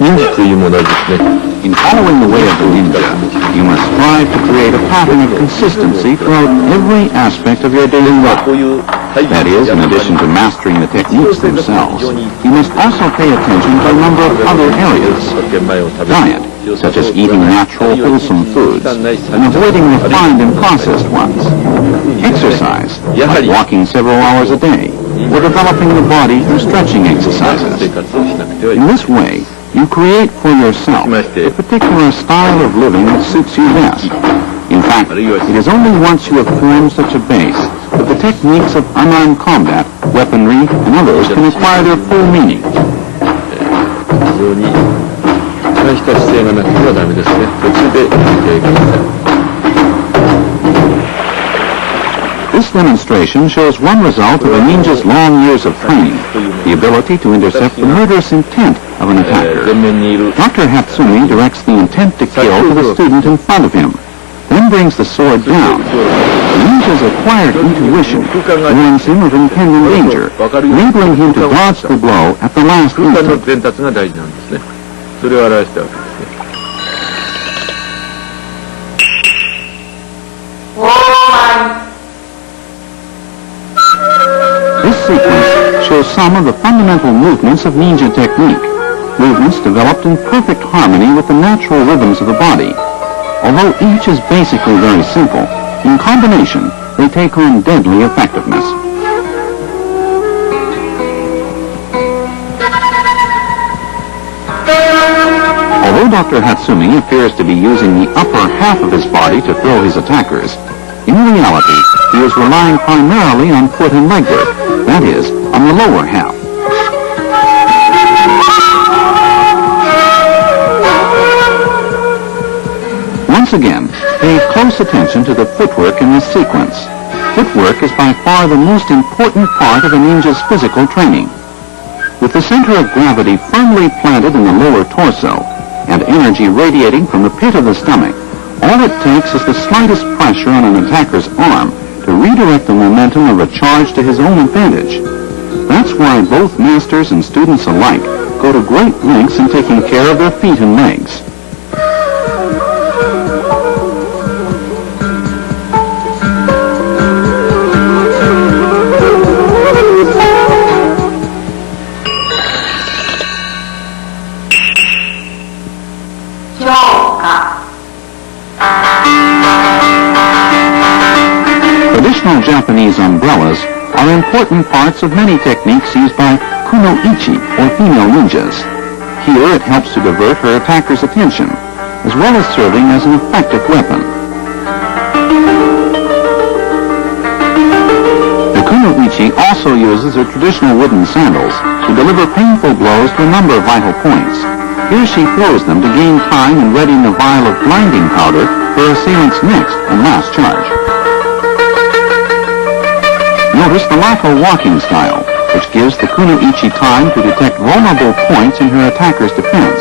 In following the way of the ninja, you must strive to create a pattern of consistency throughout every aspect of your daily life. That is, in addition to mastering the techniques themselves, you must also pay attention to a number of other areas. Diet, such as eating natural, wholesome foods, and avoiding refined and processed ones. Exercise, like walking several hours a day, or developing the body through stretching exercises. In this way, you create for yourself a particular style of living that suits you best. In fact, it is only once you have formed such a base that the techniques of unarmed combat, weaponry, and others can acquire their full meaning. This demonstration shows one result of a ninja's long years of training, the ability to intercept the murderous intent of an attacker. Dr. Hatsumi directs the intent to kill to the student in front of him, then brings the sword down. The ninja's acquired intuition warns him of impending danger, enabling him to dodge the blow at the last instant. This sequence shows some of the fundamental movements of ninja technique, movements developed in perfect harmony with the natural rhythms of the body. Although each is basically very simple, in combination, they take on deadly effectiveness. Although Dr. Hatsumi appears to be using the upper half of his body to throw his attackers, in reality, he is relying primarily on foot and leg work, that is, on the lower half. Once again, pay close attention to the footwork in this sequence. Footwork is by far the most important part of a ninja's physical training. With the center of gravity firmly planted in the lower torso and energy radiating from the pit of the stomach, all it takes is the slightest pressure on an attacker's arm to redirect the momentum of a charge to his own advantage. That's why both masters and students alike go to great lengths in taking care of their feet and legs. Traditional Japanese umbrellas are important parts of many techniques used by kunoichi, or female ninjas. Here it helps to divert her attacker's attention, as well as serving as an effective weapon. The kunoichi also uses her traditional wooden sandals to deliver painful blows to a number of vital points. Here she throws them to gain time in readying the vial of blinding powder for her assailant's next and last charge. Notice the lateral walking style, which gives the kunoichi time to detect vulnerable points in her attacker's defense.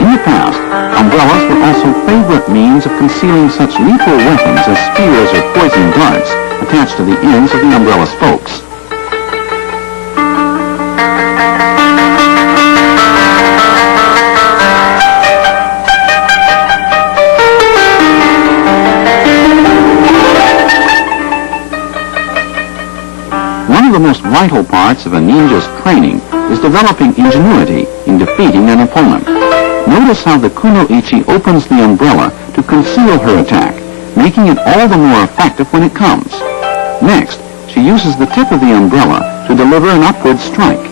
In the past, umbrellas were also favorite means of concealing such lethal weapons as spears or poison darts attached to the ends of the umbrella spokes. One of the most vital parts of a ninja's training is developing ingenuity in defeating an opponent. Notice how the kunoichi opens the umbrella to conceal her attack, making it all the more effective when it comes. Next, she uses the tip of the umbrella to deliver an upward strike.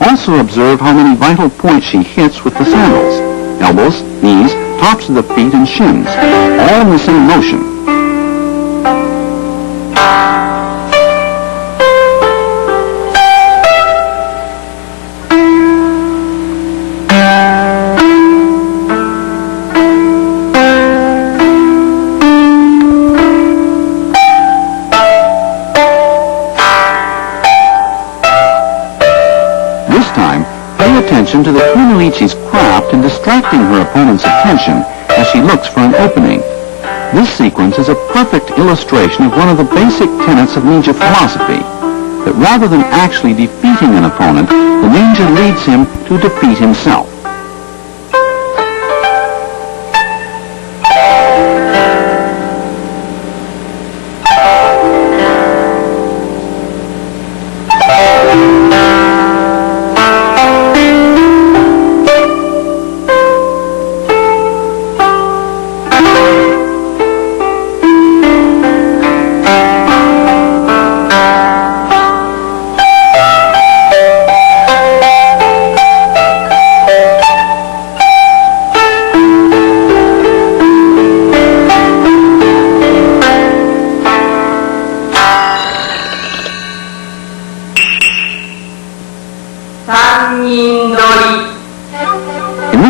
Also observe how many vital points she hits with the sandals: elbows, knees, tops of the feet, and shins, all in the same motion. To the kunoichi's craft in distracting her opponent's attention as she looks for an opening. This sequence is a perfect illustration of one of the basic tenets of ninja philosophy, that rather than actually defeating an opponent, the ninja leads him to defeat himself.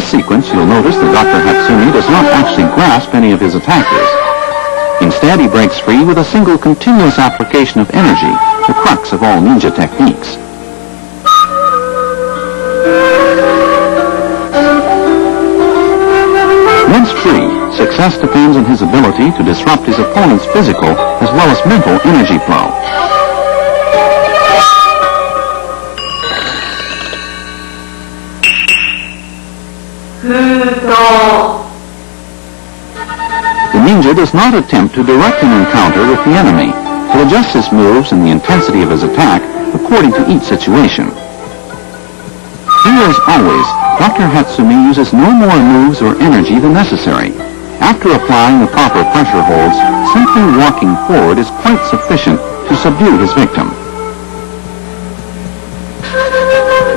this sequence, you'll notice that Dr. Hatsumi does not actually grasp any of his attackers. Instead, he breaks free with a single continuous application of energy, the crux of all ninja techniques. Once free, success depends on his ability to disrupt his opponent's physical as well as mental energy flow. The ninja does not attempt to direct an encounter with the enemy, but adjusts his moves and the intensity of his attack according to each situation. Here, as always, Dr. Hatsumi uses no more moves or energy than necessary. After applying the proper pressure holds, simply walking forward is quite sufficient to subdue his victim.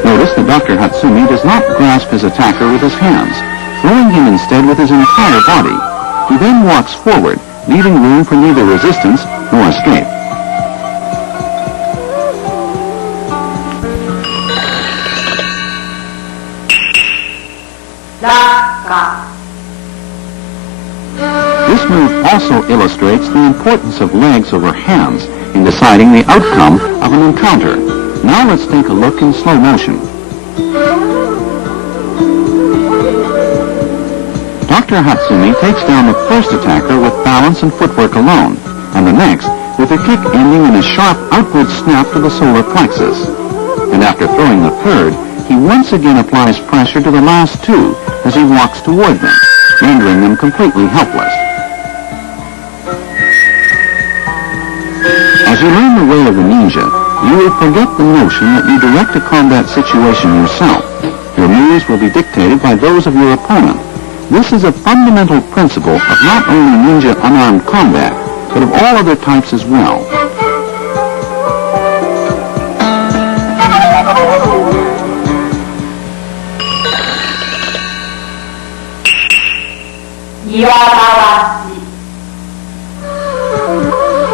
Notice that Dr. Hatsumi does not grasp his attacker with his hands, throwing him instead with his entire body. He then walks forward, leaving room for neither resistance nor escape. This move also illustrates the importance of legs over hands in deciding the outcome of an encounter. Now let's take a look in slow motion. Dr. Hatsumi takes down the first attacker with balance and footwork alone, and the next with a kick ending in a sharp outward snap to the solar plexus. And after throwing the third, he once again applies pressure to the last two as he walks toward them, rendering them completely helpless. As you learn the way of the ninja, you will forget the notion that you direct a combat situation yourself. Your moves will be dictated by those of your opponent. This is a fundamental principle of not only ninja unarmed combat, but of all other types as well.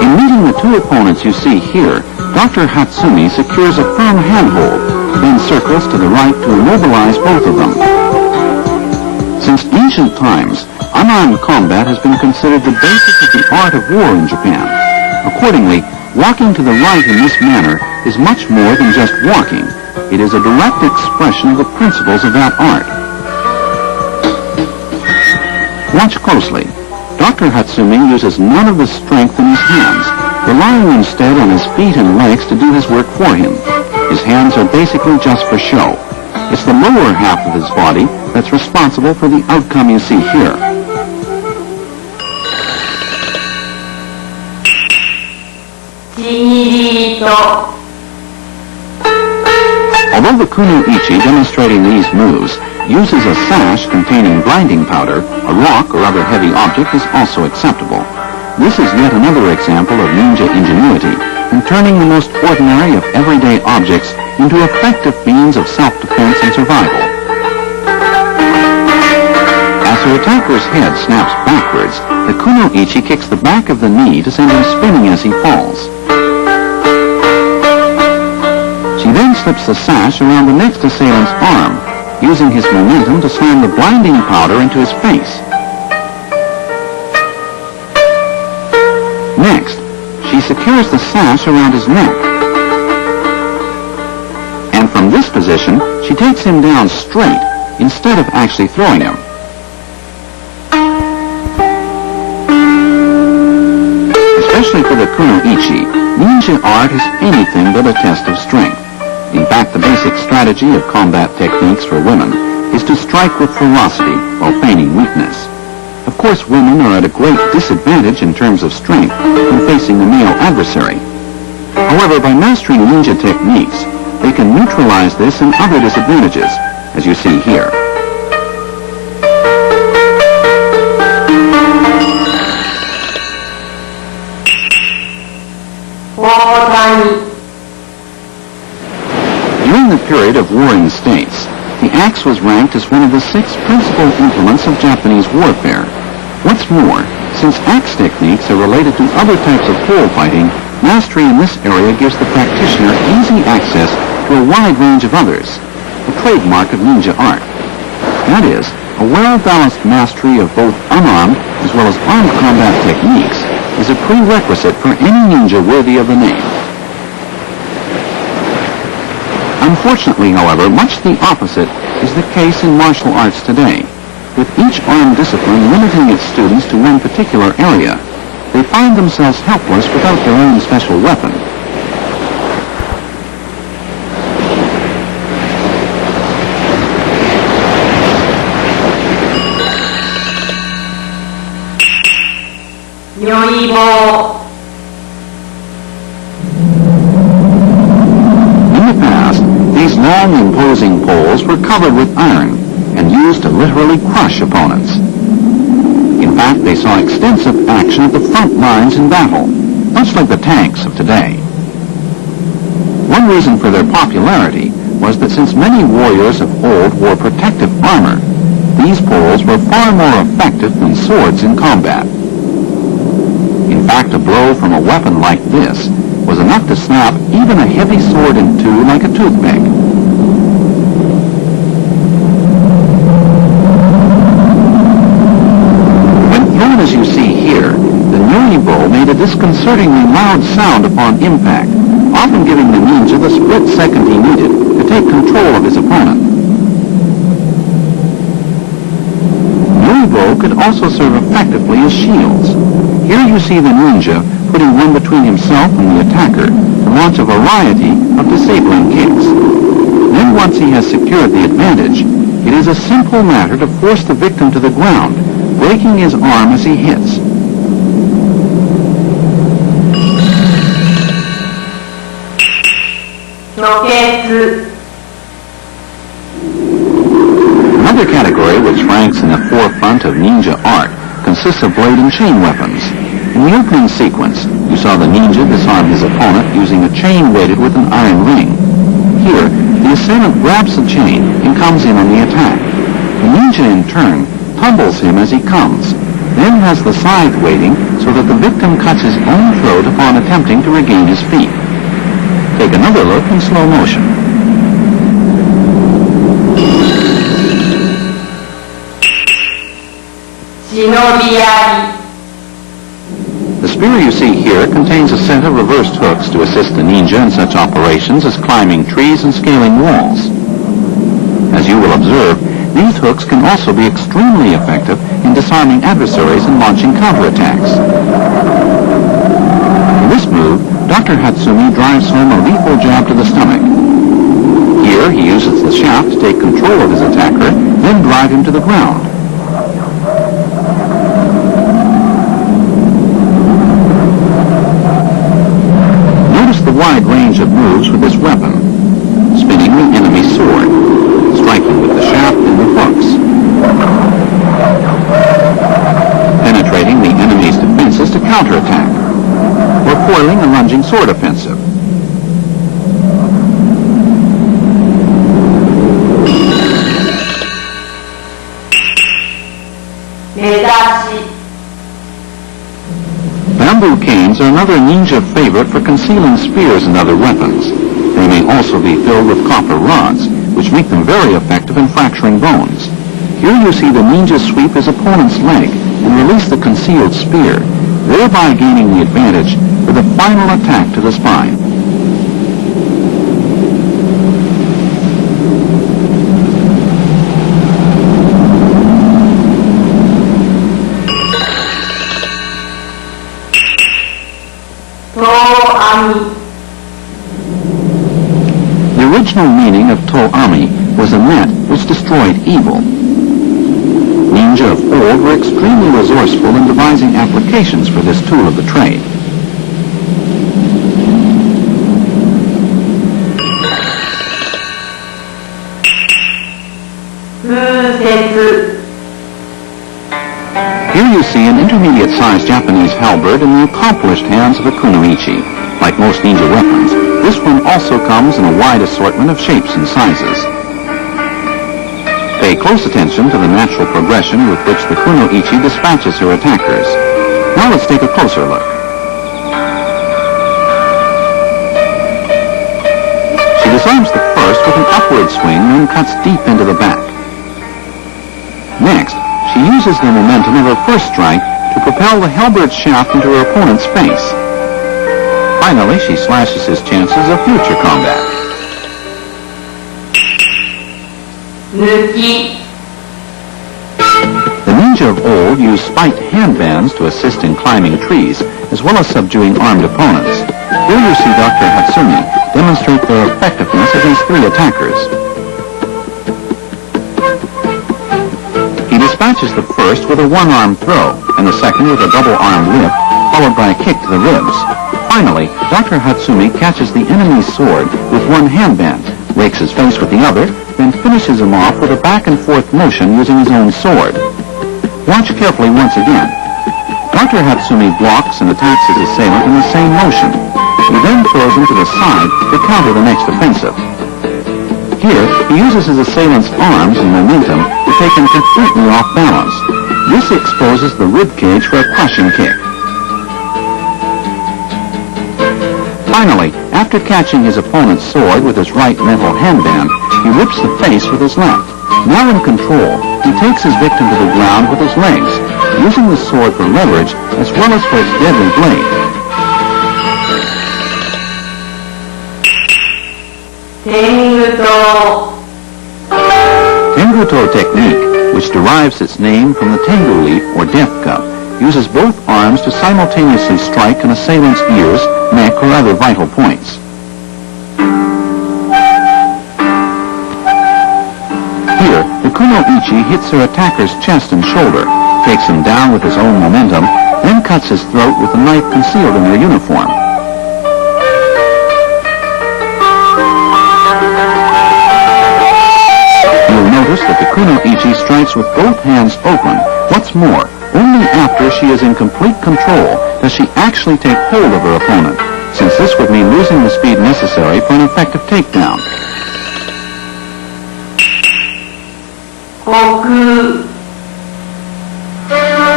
In meeting the two opponents you see here, Dr. Hatsumi secures a firm handhold, then circles to the right to immobilize both of them. Since ancient times, unarmed combat has been considered the basis of the art of war in Japan. Accordingly, walking to the right in this manner is much more than just walking. It is a direct expression of the principles of that art. Watch closely. Dr. Hatsumi uses none of the strength in his hands, relying instead on his feet and legs to do his work for him. His hands are basically just for show. It's the lower half of his body that's responsible for the outcome you see here. Although the kuno-ichi demonstrating these moves uses a sash containing blinding powder, a rock or other heavy object is also acceptable. This is yet another example of ninja ingenuity in turning the most ordinary of everyday objects into effective means of self-defense and survival. As her attacker's head snaps backwards, the kuno-ichi kicks the back of the knee to send him spinning as he falls. She then slips the sash around the next assailant's arm, using his momentum to slam the blinding powder into his face. Next, she secures the sash around his neck. And from this position, she takes him down straight instead of actually throwing him. Especially for the kuno-ichi, ninja art is anything but a test of strength. In fact, the basic strategy of combat techniques for women is to strike with ferocity while feigning weakness. Of course, women are at a great disadvantage in terms of strength when facing a male adversary. However, by mastering ninja techniques, they can neutralize this and other disadvantages, as you see here. During the period of warring states, the axe was ranked as one of the 6 principal implements of Japanese warfare. What's more, since axe techniques are related to other types of pole fighting, mastery in this area gives the practitioner easy access to a wide range of others, a trademark of ninja art. That is, a well-balanced mastery of both unarmed as well as armed combat techniques is a prerequisite for any ninja worthy of the name. Unfortunately, however, much the opposite is the case in martial arts today. With each armed discipline limiting its students to one particular area, they find themselves helpless without their own special weapon. In the past, these long imposing poles were covered with iron and used to literally crush opponents. In fact, they saw extensive action at the front lines in battle, much like the tanks of today. One reason for their popularity was that since many warriors of old wore protective armor, these poles were far more effective than swords in combat. In fact, a blow from a weapon like this was enough to snap even a heavy sword in two like a toothpick. When thrown as you see here, the Nyoibo made a disconcertingly loud sound upon impact, often giving the ninja the split second he needed to take control of his opponent. Nyoibo could also serve effectively as shields. Here you see the ninja putting one between himself and the attacker to launch a variety of disabling kicks. Then once he has secured the advantage, it is a simple matter to force the victim to the ground, breaking his arm as he hits. Another category which ranks in the forefront of ninja art consists of blade and chain weapons. In the opening sequence, you saw the ninja disarm his opponent using a chain weighted with an iron ring. Here, the assailant grabs the chain and comes in on the attack. The ninja, in turn, tumbles him as he comes, then has the scythe waiting so that the victim cuts his own throat upon attempting to regain his feet. Take another look in slow motion. The spear you see here contains a set of reversed hooks to assist the ninja in such operations as climbing trees and scaling walls. As you will observe, these hooks can also be extremely effective in disarming adversaries and launching counterattacks. In this move, Dr. Hatsumi drives home a lethal jab to the stomach. Here, he uses the shaft to take control of his attacker, then drive him to the ground. The wide range of moves with this weapon, spinning the enemy's sword, striking with the shaft and the hooks, penetrating the enemy's defenses to counterattack, or foiling a lunging sword offensive. Bamboo canes are another ninja favorite for concealing spears and other weapons. They may also be filled with copper rods, which make them very effective in fracturing bones. Here you see the ninja sweep his opponent's leg and release the concealed spear, thereby gaining the advantage for the final attack to the spine. The original meaning of to'ami was a net which destroyed evil. Ninja of old were extremely resourceful in devising applications for this tool of the trade. Here you see an intermediate-sized Japanese halberd in the accomplished hands of a kunoichi. Like most ninja weapons, this one also comes in a wide assortment of shapes and sizes. Pay close attention to the natural progression with which the kunoichi dispatches her attackers. Now let's take a closer look. She disarms the first with an upward swing and cuts deep into the back. Next, she uses the momentum of her first strike to propel the halberd shaft into her opponent's face. Finally, she slashes his chances of future combat. The ninja of old used spiked handbands to assist in climbing trees, as well as subduing armed opponents. Here you see Dr. Hatsumi demonstrate their effectiveness against 3 attackers. He dispatches the first with a one-arm throw, and the second with a double-arm lift, followed by a kick to the ribs. Finally, Dr. Hatsumi catches the enemy's sword with one handband, rakes his face with the other, then finishes him off with a back-and-forth motion using his own sword. Watch carefully once again. Dr. Hatsumi blocks and attacks his assailant in the same motion. He then throws him to the side to counter the next offensive. Here, he uses his assailant's arms and momentum to take him completely off balance. This exposes the rib cage for a crushing kick. Finally, after catching his opponent's sword with his right metal handband, he rips the face with his left. Now in control, he takes his victim to the ground with his legs, using the sword for leverage as well as for its deadly blade. Tenguto technique, which derives its name from the tengu leaf or death cup, uses both arms to simultaneously strike an assailant's ears, neck, or other vital points. Here, the kuno-ichi hits her attacker's chest and shoulder, takes him down with his own momentum, then cuts his throat with a knife concealed in her uniform. You'll notice that the kuno-ichi strikes with both hands open. What's more, only after she is in complete control does she actually take hold of her opponent, since this would mean losing the speed necessary for an effective takedown.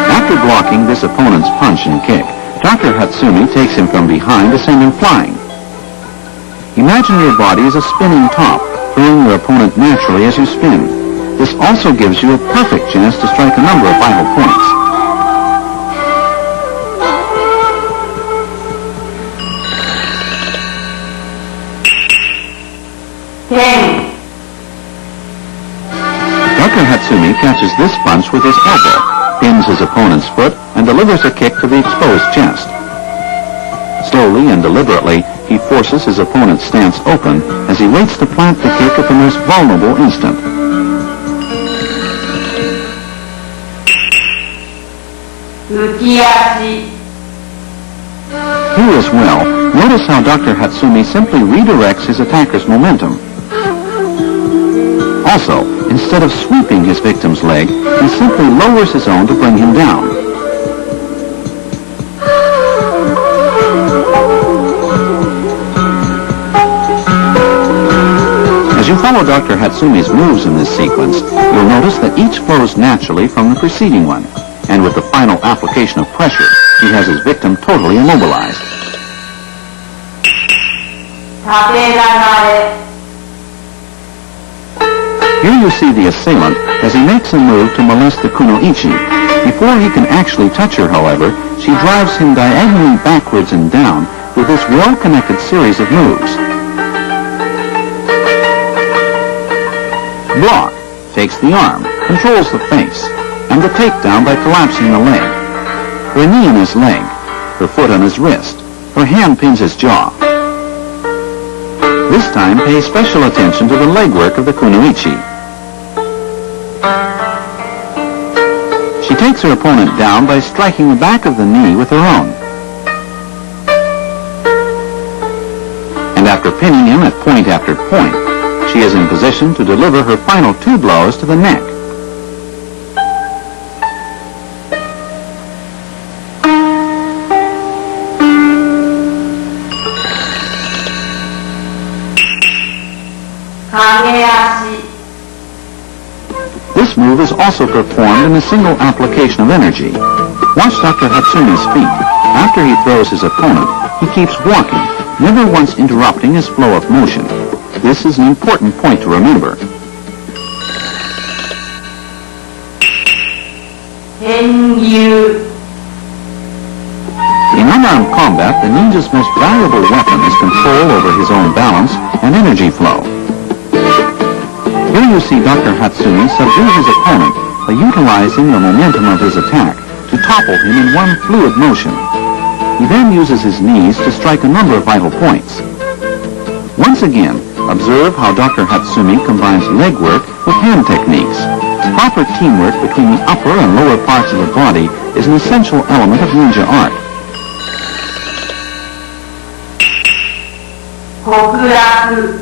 After blocking this opponent's punch and kick, Dr. Hatsumi takes him from behind to send him flying. Imagine your body as a spinning top, throwing your opponent naturally as you spin. This also gives you a perfect chance to strike a number of vital points. Dr. Hatsumi catches this punch with his elbow, pins his opponent's foot, and delivers a kick to the exposed chest. Slowly and deliberately, he forces his opponent's stance open as he waits to plant the kick at the most vulnerable instant. Here as well, notice how Dr. Hatsumi simply redirects his attacker's momentum. Also, instead of sweeping his victim's leg, he simply lowers his own to bring him down. As you follow Dr. Hatsumi's moves in this sequence, you'll notice that each flows naturally from the preceding one, and with the final application of pressure, he has his victim totally immobilized. Here you see the assailant as he makes a move to molest the kuno-ichi. Before he can actually touch her, however, she drives him diagonally backwards and down with this well-connected series of moves. Block takes the arm, controls the face, and the takedown by collapsing the leg. Her knee in his leg, her foot on his wrist, her hand pins his jaw. This time pay special attention to the legwork of the kuno-ichi. She takes her opponent down by striking the back of the knee with her own. And after pinning him at point after point, she is in position to deliver her final 2 blows to the neck. This move is also performed in a single application of energy. Watch Dr. Hatsumi's feet. After he throws his opponent, he keeps walking, never once interrupting his flow of motion. This is an important point to remember. 編入 In unarmed combat, the ninja's most valuable weapon is control over his own balance and energy flow. Here you see Dr. Hatsumi subdue his opponent by utilizing the momentum of his attack to topple him in one fluid motion. He then uses his knees to strike a number of vital points. Once again, observe how Dr. Hatsumi combines leg work with hand techniques. Proper teamwork between the upper and lower parts of the body is an essential element of ninja art. 極楽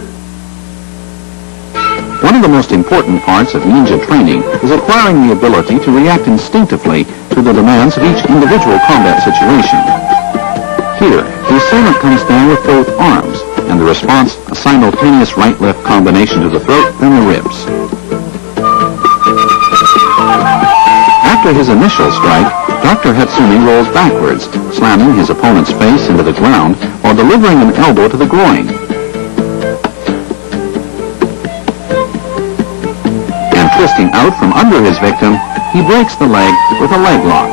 One of the most important parts of ninja training is acquiring the ability to react instinctively to the demands of each individual combat situation. Here, the assailant comes down with both arms, and the response a simultaneous right-left combination to the throat, then the ribs. After his initial strike, Dr. Hatsumi rolls backwards, slamming his opponent's face into the ground while delivering an elbow to the groin. And twisting out from under his victim, he breaks the leg with a leg lock.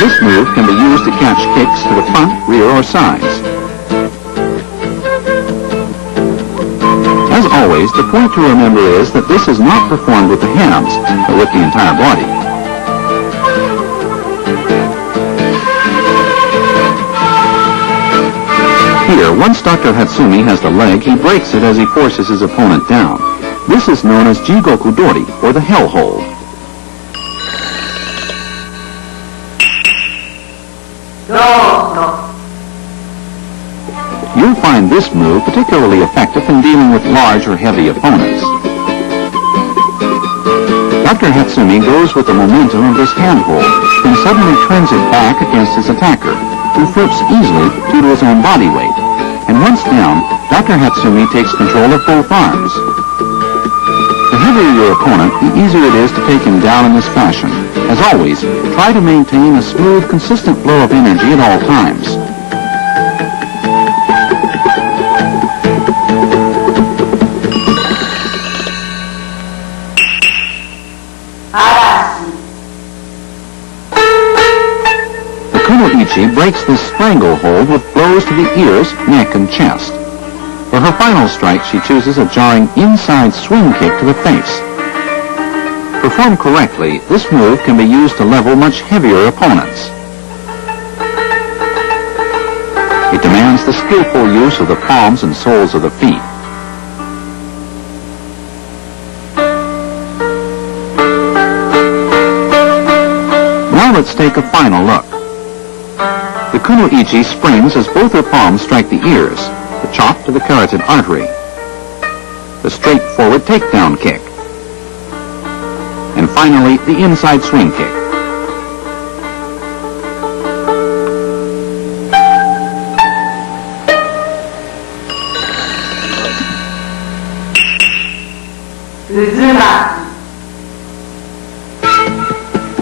This move can be used to catch kicks to the front, rear, or sides. As always, the point to remember is that this is not performed with the hands, but with the entire body. Here, once Dr. Hatsumi has the leg, he breaks it as he forces his opponent down. This is known as Jigoku Dori, or the hell hold. You'll find this move particularly effective in dealing with large or heavy opponents. Dr. Hatsumi goes with the momentum of this handhold, then suddenly turns it back against his attacker, who flips easily due to his own body weight. And once down, Dr. Hatsumi takes control of both arms. The heavier your opponent, the easier it is to take him down in this fashion. As always, try to maintain a smooth, consistent flow of energy at all times. The kuno-ichi breaks this stranglehold with blows to the ears, neck, and chest. For her final strike, she chooses a jarring inside swing kick to the face. Performed correctly, this move can be used to level much heavier opponents. It demands the skillful use of the palms and soles of the feet. Now let's take a final look. The kuno-ichi springs as both her palms strike the ears, the chop to the carotid artery, the straightforward takedown kick, and finally the inside swing kick.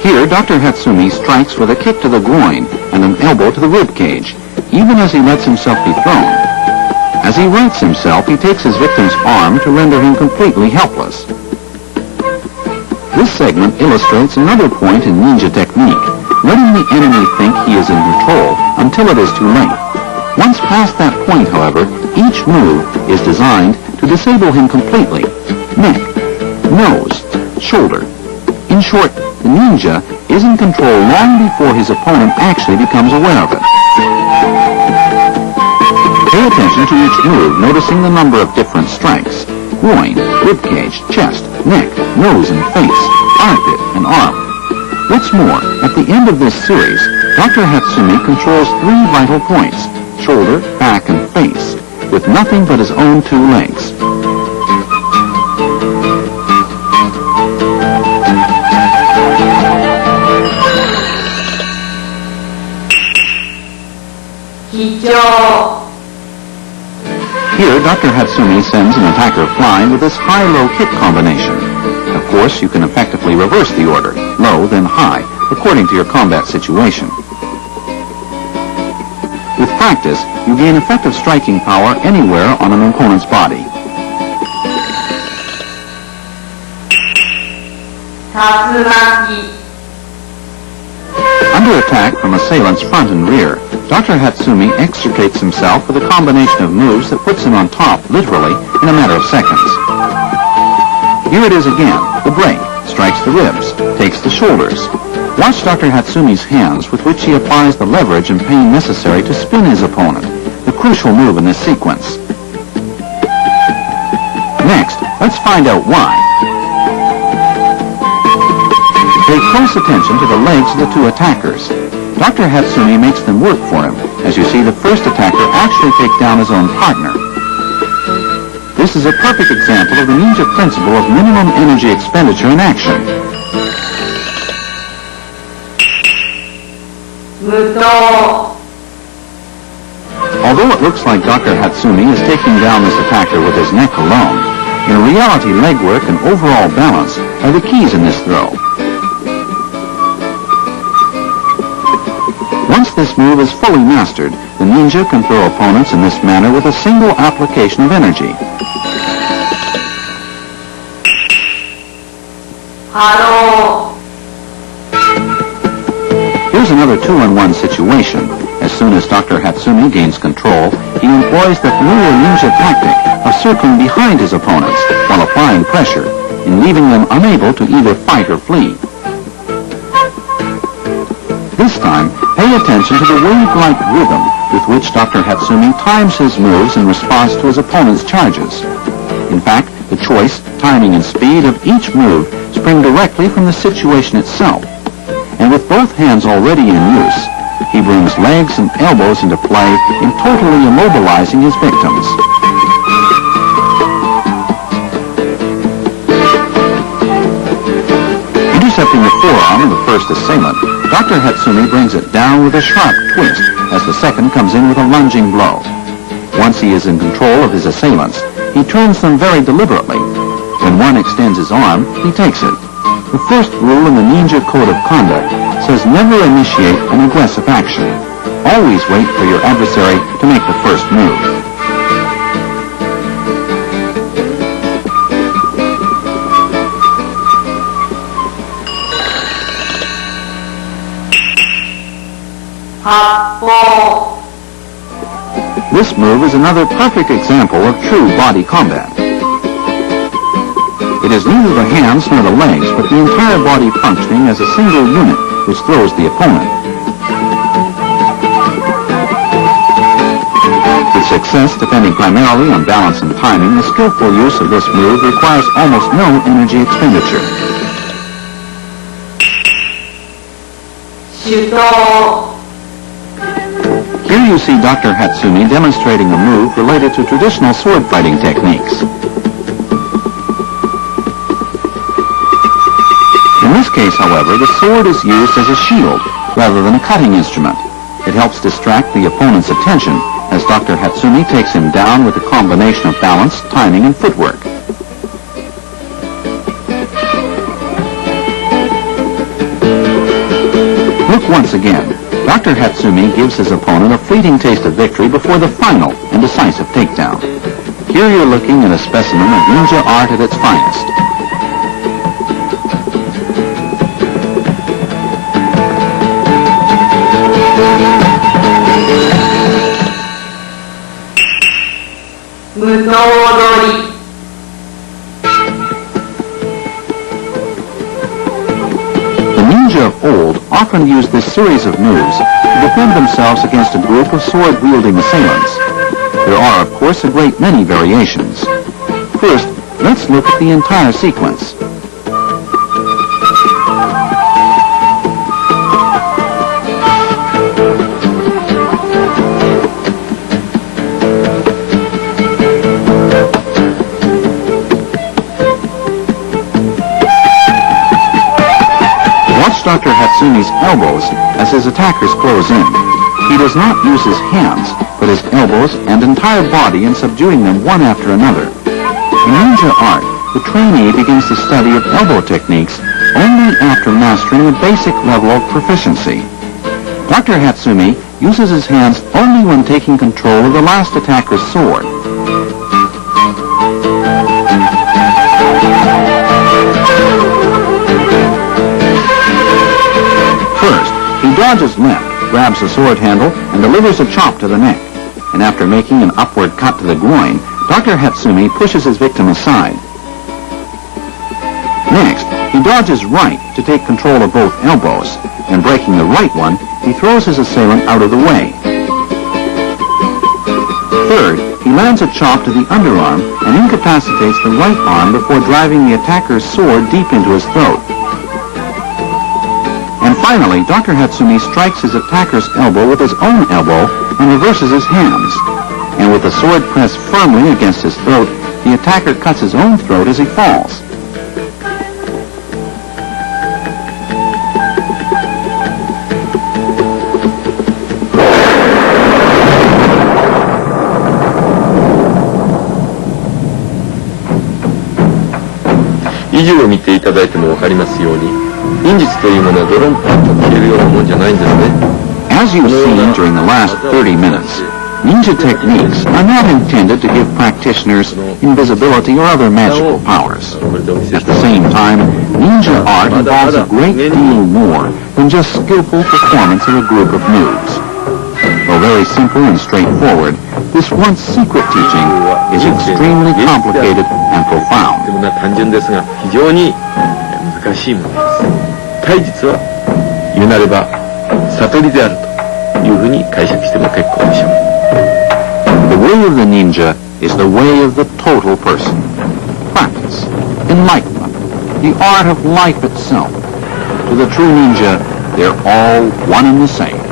Here, Dr. Hatsumi strikes with a kick to the groin and an elbow to the rib cage, even as he lets himself be thrown. As he rights himself, he takes his victim's arm to render him completely helpless. This segment illustrates another point in ninja technique, letting the enemy think he is in control until it is too late. Once past that point, however, each move is designed to disable him completely. Neck, nose, shoulder. In short, the ninja is in control long before his opponent actually becomes aware of it. Pay attention to each move, noticing the number of different strikes: groin, ribcage, chest, neck, nose and face, armpit, and arm. What's more, at the end of this series, Dr. Hatsumi controls 3 vital points: shoulder, back, and face, with nothing but his own 2 legs. Here, Dr. Hatsumi sends an attacker flying with this high-low kick combination. Of course, you can effectively reverse the order, low then high, according to your combat situation. With practice, you gain effective striking power anywhere on an opponent's body. Tatsumaki. Under attack from assailants front and rear, Dr. Hatsumi extricates himself with a combination of moves that puts him on top, literally, in a matter of seconds. Here it is again. The break strikes the ribs, takes the shoulders. Watch Dr. Hatsumi's hands, with which he applies the leverage and pain necessary to spin his opponent, the crucial move in this sequence. Next, let's find out why. Pay close attention to the legs of the two attackers. Dr. Hatsumi makes them work for him. As you see, the first attacker actually takes down his own partner. This is a perfect example of the ninja principle of minimum energy expenditure in action. Muto. Although it looks like Dr. Hatsumi is taking down this attacker with his neck alone, in reality, leg work and overall balance are the keys in this throw. Once this move is fully mastered, the ninja can throw opponents in this manner with a single application of energy. Haro. Here's another two-in-one situation. As soon as Dr. Hatsumi gains control, he employs the familiar ninja tactic of circling behind his opponents while applying pressure and leaving them unable to either fight or flee. This time, pay attention to the wave-like rhythm with which Dr. Hatsumi times his moves in response to his opponent's charges. In fact, the choice, timing, and speed of each move spring directly from the situation itself. And with both hands already in use, he brings legs and elbows into play in totally immobilizing his victims. Intercepting the forearm of the first assailant, Dr. Hatsumi brings it down with a sharp twist as the second comes in with a lunging blow. Once he is in control of his assailants, he turns them very deliberately. When one extends his arm, he takes it. The first rule in the ninja code of conduct says never initiate an aggressive action. Always wait for your adversary to make the first move. Happo. This move is another perfect example of true body combat. It is neither the hands nor the legs, but the entire body functioning as a single unit which throws the opponent. With success depending primarily on balance and timing, the skillful use of this move requires almost no energy expenditure. Shuto. Here you see Dr. Hatsumi demonstrating a move related to traditional sword fighting techniques. In this case, however, the sword is used as a shield rather than a cutting instrument. It helps distract the opponent's attention as Dr. Hatsumi takes him down with a combination of balance, timing, and footwork. Look once again. Dr. Hatsumi gives his opponent a fleeting taste of victory before the final and decisive takedown. Here you're looking at a specimen of ninja art at its finest. Muto-odori. The ninja of old often used this series of moves to defend themselves against a group of sword-wielding assailants. There are, of course, a great many variations. First, let's look at the entire sequence. Watch Dr. Hatsumi's elbows as his attackers close in. He does not use his hands, but his elbows and entire body in subduing them one after another. In ninja art, the trainee begins the study of elbow techniques only after mastering a basic level of proficiency. Dr. Hatsumi uses his hands only when taking control of the last attacker's sword. First, he dodges left, grabs the sword handle, and delivers a chop to the neck. And after making an upward cut to the groin, Dr. Hatsumi pushes his victim aside. Next, he dodges right to take control of both elbows, and breaking the right one, he throws his assailant out of the way. Third, he lands a chop to the underarm and incapacitates the right arm before driving the attacker's sword deep into his throat. And finally, Dr. Hatsumi strikes his attacker's elbow with his own elbow and reverses his hands. And with the sword pressed firmly against his throat, the attacker cuts his own throat as he falls.以上を見ていただいてもわかりますように、忍術というものはドロンパンと切れるようなもんじゃないんですね。As you've seen during the last 30 minutes, ninja techniques are not intended to give practitioners invisibility or other magical powers. At the same time, ninja art involves a great deal more than just skillful performance of a group of noobs. Though very simple and straightforward, this once secret teaching is extremely complicated and profound. でも単純ですが非常に難しいものです。体術は言うなれば悟りであるというふうに解釈しても結構でしょう。The way of the ninja is the way of the total person. Practice, enlightenment, the art of life itself. To the true ninja, they're all one and the same.